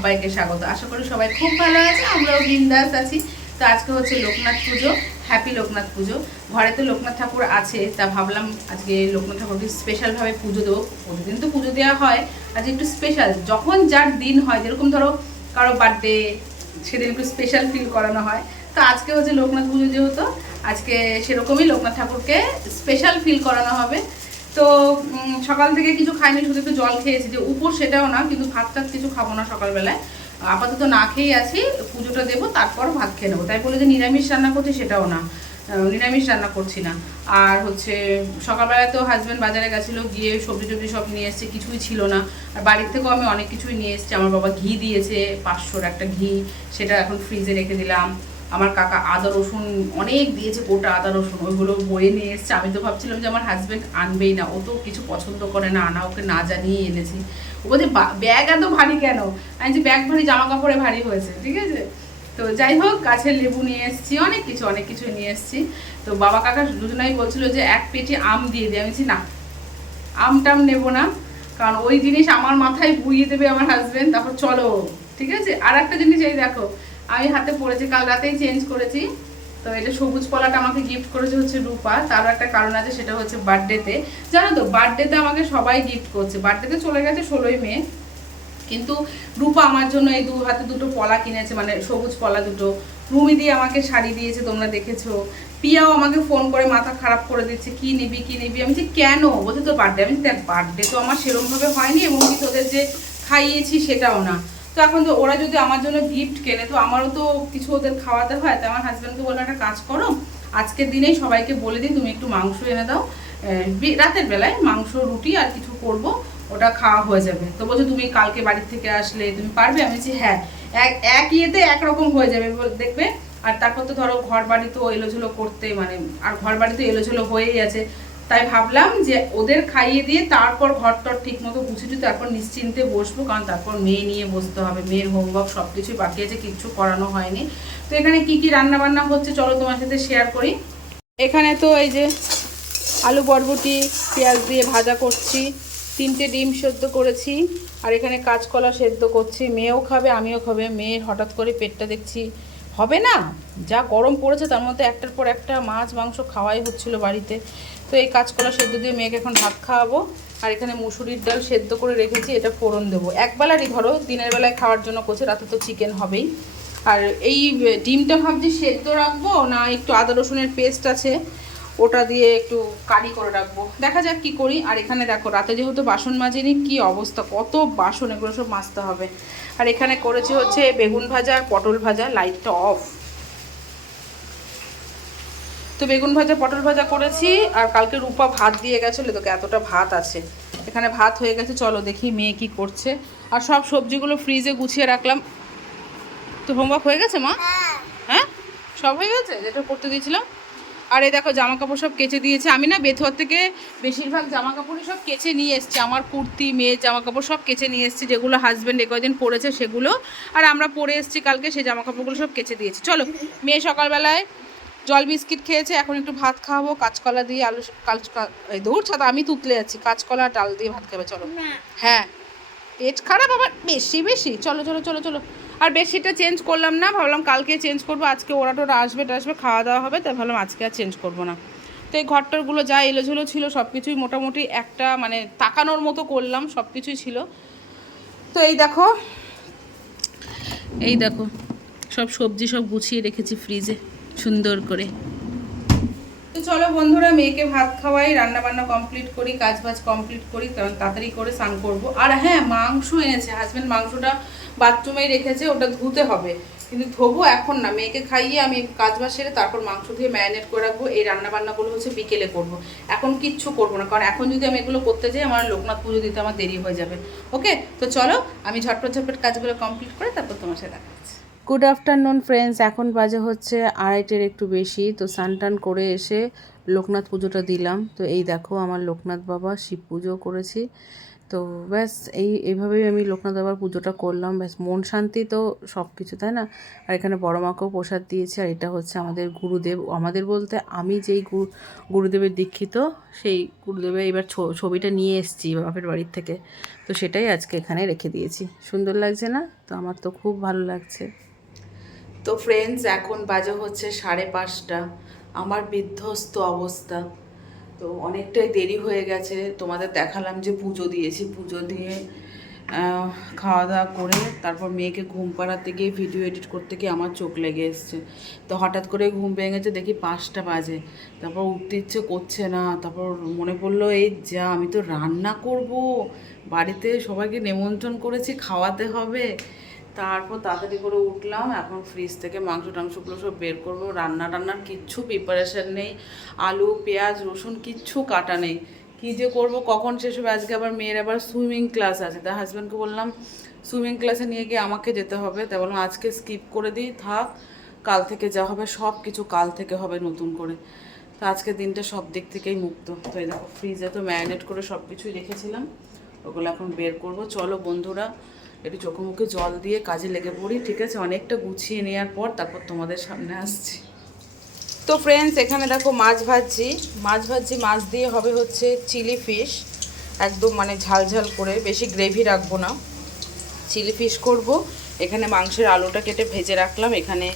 সবাইকে স্বাগত। আশা করি সবাই খুব ভালো আছে, আমরাও বিন্দাস আছি। তো আজকে হচ্ছে লোকনাথ পুজো হ্যাপি লোকনাথ পুজো। ঘরে তো লোকনাথ ঠাকুর আছে, তা ভাবলাম আজকে লোকনাথ ঠাকুরকে স্পেশালভাবে পুজো দেবো। প্রতিদিন তো পুজো দেওয়া হয়, আজ একটু স্পেশাল যখন যার দিন হয়, যেরকম ধরো কারও বার্থডে সেদিন একটু স্পেশাল ফিল করানো হয়। তো আজকে হচ্ছে লোকনাথ পুজো যেহেতু, আজকে সেরকমই লোকনাথ ঠাকুরকে স্পেশাল ফিল করানো হবে। তো সকাল থেকে কিছু খাইনি, শুধু একটু জল খেয়েছি। যে উপর সেটাও না, কিন্তু ভাত টাত কিছু খাব না সকালবেলায়। আপাতত না খেয়েই আছি, পুজোটা দেবো, তারপর ভাত খেয়ে নেব। তাই বলে যে নিরামিষ রান্না করছি সেটাও না। নিরামিষ রান্না করছি না। আর হচ্ছে, সকালবেলায় তো হাজব্যান্ড বাজারে গেছিল, গিয়ে সবজি টবজি সব নিয়ে এসছে, কিছুই ছিল না। আর বাড়ির থেকেও আমি অনেক কিছুই নিয়ে এসেছি। আমার বাবা ঘি দিয়েছে, পাঁচশোর একটা ঘি, সেটা এখন ফ্রিজে রেখে দিলাম। আমার কাকা আদা রসুন অনেক দিয়েছে, গোটা আদা রসুন, ওইগুলো বয়ে নিয়ে এসছে। আমি তো ভাবছিলাম যে আমার হাজব্যান্ড আনবেই না, ও তো কিছু পছন্দ করে না আনা ওকে না জানিয়ে এনেছি। ও বলছে, "বা- ব্যাগ এত ভারী কেন? আমি যে ব্যাগ ভারী জামা কাপড়ে ভারী হয়েছে, ঠিক আছে? তো যাই হোক, গাছের লেবু নিয়ে এসেছি, অনেক কিছু অনেক কিছু নিয়ে এসেছি। তো বাবা কাকা দুজনাই বলছিল যে, এক পেটি আম দিয়ে দিই আমি না, আম টাম নেব না, কারণ ওই জিনিস আমার মাথায় বুইয়ে দেবে আমার হাজবেন্ড তারপর চলো। ঠিক আছে? আর একটা জিনিস এই দেখো আমি হাতে পড়েছি কাল রাতেই চেঞ্জ করেছি। তো এটা সবুজ কলাটা আমাকে গিফট করেছে হচ্ছে রূপা, তারও একটা কারণ আছে, সেটা হচ্ছে বার্থডেতে জানো তো বার্থডেতে আমাকে সবাই গিফট করছে। বার্থডেতে চলে গেছে ষোলোই মে। কিন্তু রূপা আমার জন্য এই দু হাতে দুটো পলা কিনেছে মানে সবুজ পলা দুটো। রুমি দিয়ে আমাকে শাড়ি দিয়েছে, তোমরা দেখেছ। পিয়াও আমাকে ফোন করে মাথা খারাপ করে দিচ্ছে, কি নিবি কি নিবি? আমি যে কেন? বলছে, তোর বার্থডে আমি দেখ বার্থডে তো আমার সেরকমভাবে হয়নি, এবং কি তোদের যে খাইয়েছি সেটাও না। তো এখন তো ওরা যদি আমার জন্য গিফট কেনে, তো আমারও তো কিছু ওদের খাওয়াতে হয়, তো আমার হাজব্যান্ডকে বলল একটা কাজ করো, আজকের দিনেই সবাইকে বলে দিই, তুমি একটু মাংস এনে দাও। রাতের বেলায় মাংস, রুটি আর কিছু করব, ওটা খাওয়া হয়ে যাবে। তো বলছো, তুমি কালকে বাড়ির থেকে আসলে তুমি পারবে? আমি বলছি হ্যাঁ এক এক ইয়েতে একরকম হয়ে যাবে দেখবে? আর তারপর তো ধরো ঘর বাড়ি তো এলোঝুলো করতে মানে আর ঘর বাড়ি তো এলোঝুলো হয়েই আছে। তাই ভাবলাম যে ওদের খাইয়ে দিয়ে তারপর ঘর টর ঠিক মতো গুছিয়ে তারপর নিশ্চিন্তে বসবো, কারণ তারপর মেয়ে নিয়ে বসতে হবে, মেয়ের হোমওয়ার্ক সব কিছুই বাকি আছে, কিচ্ছু করানো হয়নি। তো এখানে কি কি রান্না বান্না হচ্ছে চলো তোমার সাথে শেয়ার করি। এখানে তো এই যে আলু বরবটি, পেঁয়াজ দিয়ে ভাজা করছি, তিনটে ডিম সেদ্ধ করেছি, আর এখানে কাঁচকলা সেদ্ধ করছি, মেয়েও খাবে, আমিও খাবে। মেয়ের হঠাৎ করে পেটটা দেখছি হবে না? যা গরম পড়েছে তার মধ্যে একটার পর একটা মাছ, মাংস খাওয়াই হচ্ছিল বাড়িতে। তো এই কাজ করা সেদ্ধ দিয়ে মেয়েকে এখন ভাত খাওয়াবো। আর এখানে মুসুরির ডাল সেদ্ধ করে রেখেছি, এটা ফোড়ন দেবো। একবেলারই ধরো, দিনের বেলায় খাওয়ার জন্য করছে, রাতে তো চিকেন হবেই। আর এই ডিমটা ভাবছি সেদ্ধ রাখব, না একটু আদা রসুনের পেস্ট আছে। ওটা দিয়ে একটু কারি করে রাখব। দেখা যাক কি করি। আর এখানে দেখো রাতে যেহেতু বাসন মাজিনি কি অবস্থা? কত বাসন এগুলো সব মাজতে হবে। আর এখানে করেছি হচ্ছে বেগুন ভাজা আর পটল ভাজা লাইটটা অফ। তো বেগুন ভাজা পটল ভাজা করেছি আর কালকে রূপা ভাত দিয়ে গেছিল তোকে এতটা ভাত আছে। এখানে ভাত হয়ে গেছে চলো দেখি মেয়ে কি করছে। আর সব সবজিগুলো ফ্রিজে গুছিয়ে রাখলাম। তো হোমওয়ার্ক হয়ে গেছে মা? হ্যাঁ? সব হয়ে গেছে? যেটা করতে দিয়েছিলাম? আর এই দেখো জামা কাপড় সব কেচে দিয়েছে। আমি না বেথুয়ার থেকে বেশিরভাগ জামা কাপড়ই সব কেচে নিয়ে এসেছি। আমার কুর্তি মেয়ের জামা কাপড় সব কেচে নিয়ে এসেছি। যেগুলো হাজব্যান্ড কয়দিন পরেছে সেগুলো। আর আমরা পরে এসেছি কালকে সেই জামা কাপড়গুলো সব কেচে দিয়েছি। চলো মেয়ে সকালবেলায় জল বিস্কিট খেয়েছে। এখন একটু ভাত খাওয়াবো কাঁচকলা দিয়ে আলু দৌড় ছাতা আমি তুতলে যাচ্ছি কাঁচকলা ডাল দিয়ে ভাত খাবে চলো। হ্যাঁ। পেট খারাপ আবার বেশি বেশি। চলো চলো চলো চলো। আর বেডশিটটা চেঞ্জ করলাম না, ভাবলাম কালকে চেঞ্জ করব, আজকে ওরা টোরা আসবে টাসবে খাওয়া দাওয়া হবে, তাই ভাবলাম আজকে আর চেঞ্জ করব না। তো এই ঘরটরগুলো যা এলোঝুলো ছিল সব কিছুই মোটামুটি একটা মানে তাকানোর মতো করলাম সব কিছুই ছিল। তো এই দেখো এই দেখো, সব সবজি সব গুছিয়ে রেখেছি ফ্রিজে, সুন্দর করে। তো চলো বন্ধুরা, মেয়েকে ভাত খাওয়াই রান্না বান্না কমপ্লিট করি কাজ বাজ কমপ্লিট করি, কারণ তাড়াতাড়ি করে স্নান করব। আর হ্যাঁ মাংস এনেছে হাজব্যান্ড মাংসটা বাথরুমেই রেখেছে, ওটা ধুতে হবে। কিন্তু ধোবো এখন না, মেয়েকে খাইয়ে আমি কাজ বাজ সেরে তারপর মাংস ধুয়ে ম্যারিনেট করে রাখব। এই রান্নাবান্নাগুলো হচ্ছে বিকেলে করব। এখন কিচ্ছু করব না, কারণ এখন যদি আমি এগুলো করতে যাই, আমার লোকনাথ পুজো দিতে আমার দেরি হয়ে যাবে। ওকে? তো চলো, আমি ঝটপট ঝটপট কাজগুলো কমপ্লিট করে তারপর তোমার সাথে দেখা গুড আফটারনুন ফ্রেন্ডস এখন বাজে হচ্ছে আড়াইটের একটু বেশি, তো সানটান করে এসে লোকনাথ পুজোটা দিলাম। তো এই দেখো, আমার লোকনাথ বাবা শিব পুজো করেছি। তো ব্যাস, এই, এইভাবেই আমি লোকনাথ বাবার পুজোটা করলাম। ব্যাস, মন শান্তি তো সব কিছু তাই না? আর এখানে বড় মাকেও প্রসাদ দিয়েছি, আর এটা হচ্ছে আমাদের গুরুদেব। আমাদের বলতে আমি যেই গুরু গুরুদেবের দীক্ষিত, সেই গুরুদেবের এবার ছবিটা নিয়ে এসেছি বাপের বাড়ির থেকে। তো সেটাই আজকে এখানে রেখে দিয়েছি। সুন্দর লাগছে না? তো আমার তো খুব ভালো লাগছে। তো ফ্রেন্ডস এখন বাজে হচ্ছে সাড়ে পাঁচটা। আমার বিধ্বস্ত অবস্থা। তো অনেকটাই দেরি হয়ে গেছে। তোমাদের দেখালাম যে পুজো দিয়েছি। পুজো দিয়ে খাওয়া দাওয়া করে তারপর মেয়েকে ঘুম পাড়াতে গিয়ে ভিডিও এডিট করতে গিয়ে আমার চোখ লেগে এসছে। তো হঠাৎ করে ঘুম ভেঙে গেছে, দেখি পাঁচটা বাজে। তারপর উঠতে ইচ্ছে করছে না। তারপর মনে পড়ল, এই যা, আমি তো রান্না করব। বাড়িতে সবাইকে নেমন্ত্রণ করেছি, খাওয়াতে হবে। তারপর তাড়াতাড়ি করে উঠলাম, এখন ফ্রিজ থেকে মাংস টাংসগুলো সব বের করব। রান্না টান্নার কিচ্ছু প্রিপারেশন নেই, আলু, পেঁয়াজ, রসুন কিচ্ছু কাটা নেই। কী যে করব, কখন শেষ আজকে আবার মেয়ের আবার সুইমিং ক্লাস আছে। তা হাজব্যান্ডকে বললাম সুইমিং ক্লাসে নিয়ে গিয়ে আমাকে যেতে হবে। তাই বললাম, আজকে স্কিপ করে দিই, থাক, কাল থেকে যা হবে, সব কিছু কাল থেকে হবে নতুন করে। তো আজকে দিনটা সব দিক থেকেই মুক্ত। তো এই দেখো ফ্রিজে তো ম্যারিনেট করে সব কিছুই রেখেছিলাম, ওগুলো এখন বের করব। চলো বন্ধুরা একটু চোখে মুখে জল দিয়ে কাজে লেগে পড়ি, ঠিক আছে? অনেকটা গুছিয়ে নেওয়ার পর তারপর তোমাদের সামনে আসছি। তো ফ্রেন্ডস এখানে দেখো মাছ ভাজছি। মাছ ভাজছি, মাছ দিয়ে হবে হচ্ছে চিলি ফিশ একদম মানে ঝাল ঝাল করে, বেশি গ্রেভি রাখব না। চিলি ফিশ করব। এখানে মাংসের আলুটা কেটে ভেজে রাখলাম। এখানে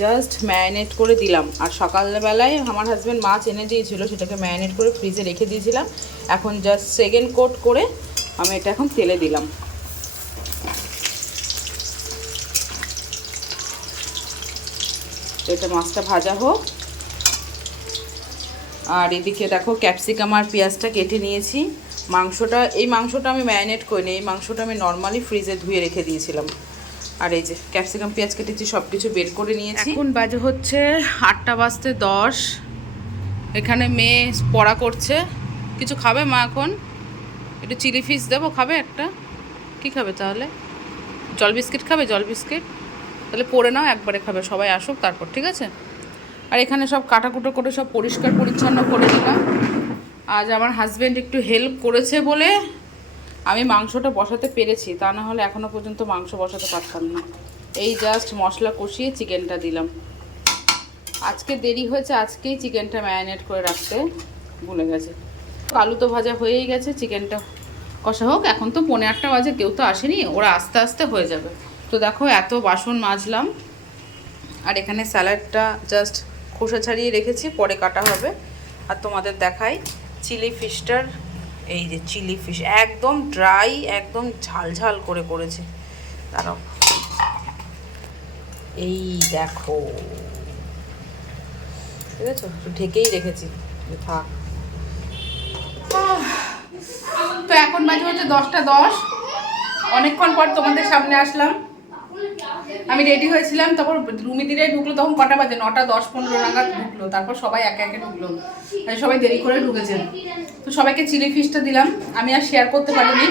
জাস্ট ম্যারিনেট করে দিলাম। আর সকালবেলায় আমার হাজব্যান্ড মাছ এনে দিয়েছিল, সেটাকে ম্যারিনেট করে ফ্রিজে রেখে দিয়েছিলাম। এখন জাস্ট সেকেন্ড কোট করে আমি এটা এখন তেলে দিলাম। এটা মাছটা ভাজা হোক। আর এদিকে দেখো ক্যাপসিকাম আর পেঁয়াজটা কেটে নিয়েছি। মাংসটা, এই মাংসটা আমি ম্যারিনেট করিনি, এই মাংসটা আমি নর্মালি ফ্রিজে ধুয়ে রেখে দিয়েছিলাম। আর এই যে ক্যাপসিকাম, পেঁয়াজ কেটেছি সব কিছু বের করে নিয়েছি। এখন বাজে হচ্ছে আটটা বাজতে দশ। এখানে মেয়ে পড়া করছে। কিছু খাবে মা এখন? একটু চিলি ফিশ দেবো, খাবে একটা? কি খাবে তাহলে? জল বিস্কিট খাবে, জল বিস্কিট? তাহলে পরে নাও, একবারে খাবে, সবাই আসুক, তারপর, ঠিক আছে? আর এখানে সব কাটাকুটো করে, সব পরিষ্কার পরিচ্ছন্ন করে দিলাম আজ আমার হাজব্যান্ড একটু হেল্প করেছে বলে আমি মাংসটা বসাতে পেরেছি, তা না হলে এখনও পর্যন্ত মাংস বসাতে পারতাম না। এই জাস্ট মশলা কষিয়ে চিকেনটা দিলাম। আজকে দেরি হয়েছে, আজকেই চিকেনটা ম্যারিনেট করে রাখতে ভুলে গেছে। আলু তো ভাজা হয়েই গেছে, চিকেনটা কষা হোক, এখন তো পনেরো আটটা বাজে, কেউ তো আসেনি, ওরা আস্তে আস্তে হয়ে যাবে। তো দেখো, এত বাসন মাজলাম। আর এখানে স্যালাডটা জাস্ট খোসা ছাড়িয়ে রেখেছি, পরে কাটা হবে। আর তোমাদের দেখাই, চিলি ফিশটার, এই যে চিলি ফিশ, একদম ড্রাই একদম ঝাল ঝাল করে করেছে। দাঁড়াও। এই দেখো। ঠিক আছে একটু ঢেকেই রেখেছি। থাক। তো এখন মাঝে হচ্ছে দশটা দশ। অনেকক্ষণ পর তোমাদের সামনে আসলাম। আমি রেডি হয়েছিলাম, তারপর রুমি দিরে ঢুকলো, তখন কটা বাজে? নটা, দশ, পনেরো নাগাদ ঢুকলো। তারপর সবাই একে একে ঢুকলো। সবাই দেরি করে ঢুকেছে। তো সবাইকে চিলি ফিশটা দিলাম। আমি আর শেয়ার করতে পারিনি।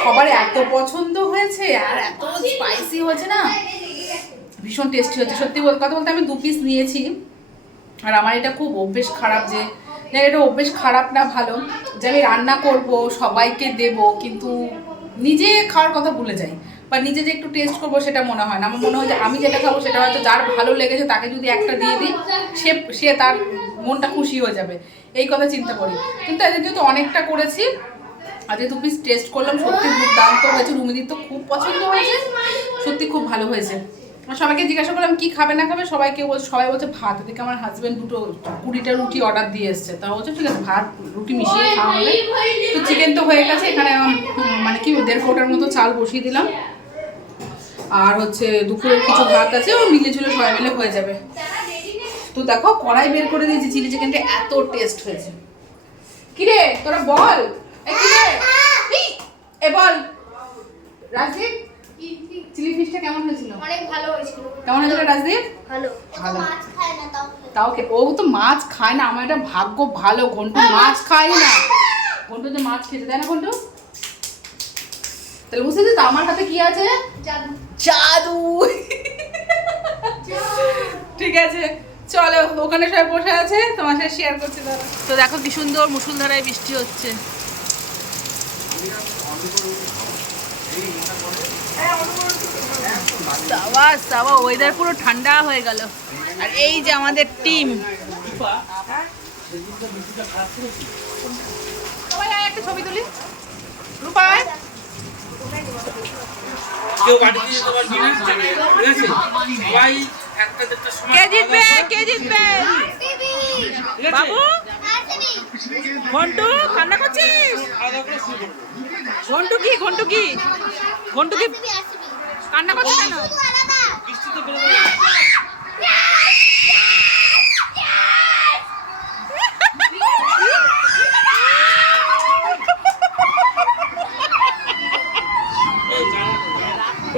সবার এত পছন্দ হয়েছে, আর এত স্পাইসি হয়েছে না। ভীষণ টেস্টি হচ্ছে সত্যি বলতে কথা বলতে আমি দু পিস নিয়েছি। আর আমার এটা খুব অভ্যেস খারাপ যে এটা অভ্যেস খারাপ না, ভালো। যে আমি রান্না করব, সবাইকে দেব, কিন্তু নিজে খাওয়ার কথা ভুলে যাই। বা নিজে যে একটু টেস্ট করব সেটা মনে হয় না। আমার মনে হয় যে আমি যেটা খাব সেটা হয়তো যার ভালো লেগেছে তাকে যদি একটা দিয়ে দিই, সে সে তার মনটা খুশি হয়ে যাবে। এই কথা চিন্তা করি। কিন্তু এদের যেহেতু অনেকটা করেছি আজকে দু পিস টেস্ট করলাম, সত্যি দুর্দান্ত হয়েছে রুমিদির তো খুব পছন্দ হয়েছে, সত্যি খুব ভালো হয়েছে। আর সবাইকে জিজ্ঞাসা করলাম, কি খাবে না খাবে? সবাইকে বলছে সবাই বলছে ভাত। এদিকে আমার হাজব্যান্ড দুটো, কুড়িটা রুটি অর্ডার দিয়ে এসছে। তা বলছে, ঠিক আছে, ভাত, রুটি মিশিয়ে খাওয়া হবে। তো চিকেন তো হয়ে গেছে, এখানে মানে কি, দেড় কোটার মতো চাল বসিয়ে দিলাম। আর হচ্ছে দুপুরের কিছু ভাত আছে ও মিলে ঝুলে সবাই মিলে হয়ে যাবে। তো দেখো কড়াই বের করে দিয়েছি চিলি চিকেনটা এত টেস্ট হয়েছে। কিরে তোরা বল। এ বল। রাজদীপ চিলি ফিশটা কেমন হয়েছিল? অনেক ভালো হয়েছিল। কেমন হয়েছিল রাজদীপ? ভালো। ভালো। মাছ খায় না তাও। তাও কে? ও তো মাছ খায় না আমার এটা ভাগ্য ভালো। ঘন্টু মাছ খায় না। ঘন্টু যে মাছ খেতে দেয় না ঘন্টু? তাহলে বুঝতে তো আমার হাতে কি আছে? জাদু। জাদু। ঠিক আছে চলো ওখানে সবাই বসে আছে তোমার সাথে শেয়ার করছি দাঁড়া তো দেখো কি সুন্দর মুসুলধারায় বৃষ্টি হচ্ছে। সাবা সাবা ওয়েদার পুরো ঠান্ডা হয়ে গেল। আর এই যে আমাদের টিম সবাই একটা ছবি তুলি। রূপায় কেউ বাড়িতে যেতে পারবি না। ঠিক আছে? সবাই একটা দেড়টার সময় কে জিতবে? কে জিতবে? বাবু? ঘন্টু কান্না করছিস? ঘন্টু কি? ঘন্টু কি? ঘন্টু কি কান্না করছিস কেন?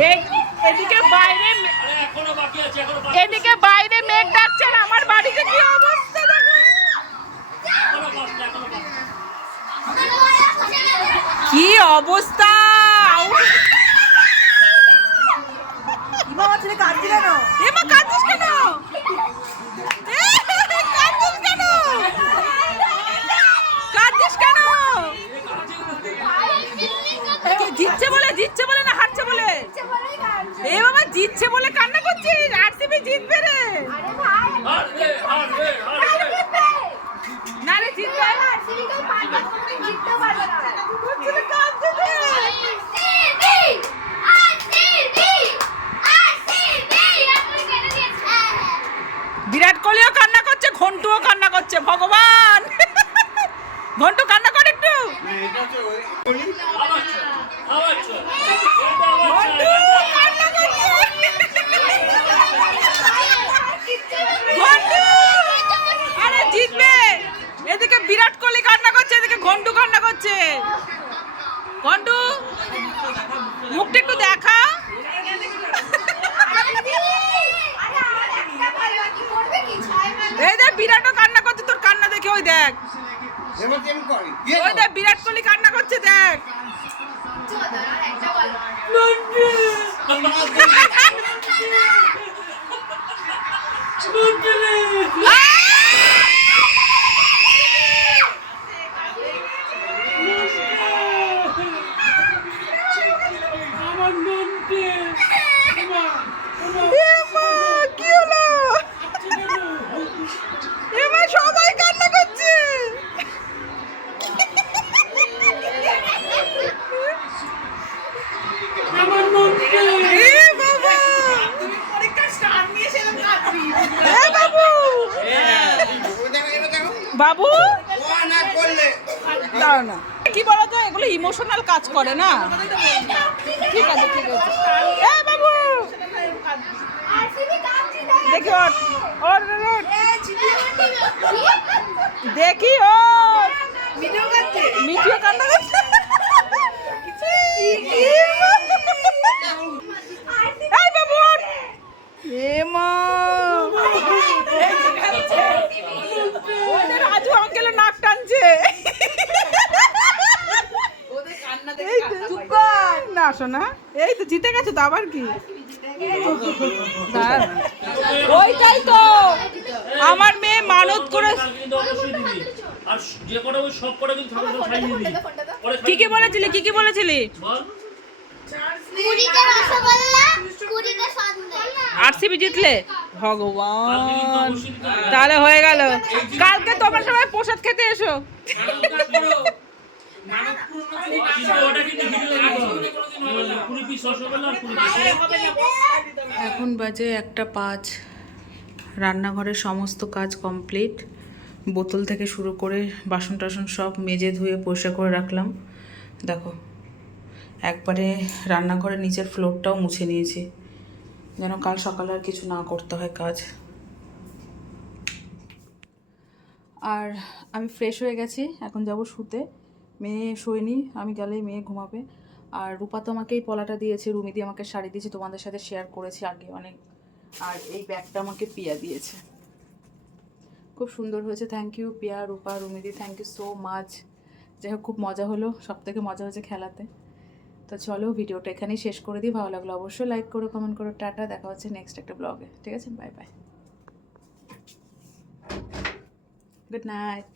এই- এদিকে বাইরে মে- এখনও বাকি আছে এখনও এদিকে বাইরে মেঘ ডাকছে আমার বাড়িতে কি অবস্থা দেখো? কি অবস্থা? জিতছে বলে জিতছে বলে না হারছে বলে? এ বাবা জিতছে বলে কান্না করছিস আরসিবি জিতবে রে হারবে হারবে হারবে না রে জিতবে কাঁদছে রে। বিরাট কোহলিও কান্না করছে ঘন্টুও কান্না করছে ভগবান। ঘন্টু কান্না করে একটু। এদিকে বিরাট কোহলি কান্না করছে এদিকে ঘন্টু কান্না করছে। ঘন্টু মুখটা একটু দেখা। এই দেখ বিরাটও কান্না করছে তোর কান্না দেখে ওই দেখ। ওই দেখ বিরাট কোহলি কান্না করছে দেখ কি হলো? এমা, সবাই কান্না করছে এ বাবা! এ বাবু! বাবু দাঁড়াও না কি বলতো এগুলো ইমোশনাল কাজ করে না? ঠিক আছে ঠিক আছে। এ বাবু! দেখি ওর ওর। দেখি ও মিঠিও কান্না করছে। রাজু আঙ্কেলের নাক টানছে। এই তো। না শোনা এই তো জিতে গেছো তো আবার কি? ওইটাই তো। আমার মেয়ে মানত করে কালকে কিন্তু অবশ্যই দিবি। আর যে কটা ওই সব কটা কিন্তু ঠাকুর করে খাইয়ে দিবি। পরে কি কি বলেছিলি? কি কি বলেছিলি? আরসিবি জিতলে? ভগবান। তাহলে হয়ে গেল। কালকে তোমার সবাই প্রসাদ খেতে এসো। এখন বাজে একটা পাঁচ। রান্নাঘরের সমস্ত কাজ কমপ্লিট। বোতল থেকে শুরু করে বাসন টাসন সব মেজে ধুয়ে পরিষ্কার করে রাখলাম। দেখো একবারে রান্নাঘরের নিচের ফ্লোরটাও মুছে নিয়েছি। যেন কাল সকালে আর কিছু না করতে হয় কাজ। আর আমি ফ্রেশ হয়ে গেছি এখন যাব শুতে। মেয়ে শোয়নি আমি গেলেই মেয়ে ঘুমাবে। আর রূপা তো আমাকে এই পলাটা দিয়েছে, রুমিদি আমাকে শাড়ি দিয়েছে, তোমাদের সাথে শেয়ার করেছি আগে অনেক। আর এই ব্যাগটা আমাকে পিয়া দিয়েছে। খুব সুন্দর হয়েছে থ্যাংক ইউ পিয়া, রূপা, রুমিদি থ্যাংক ইউ সো মাচ যাই হোক, খুব মজা হলো, সব থেকে মজা হয়েছে খেলাতে। তো চলো, ভিডিওটা এখানেই শেষ করে দিই, ভালো লাগল অবশ্যই লাইক করো কমেন্ট করো, টাটা, দেখা হচ্ছে নেক্সট একটা ব্লগে ঠিক আছে বাই বাই গুড নাইট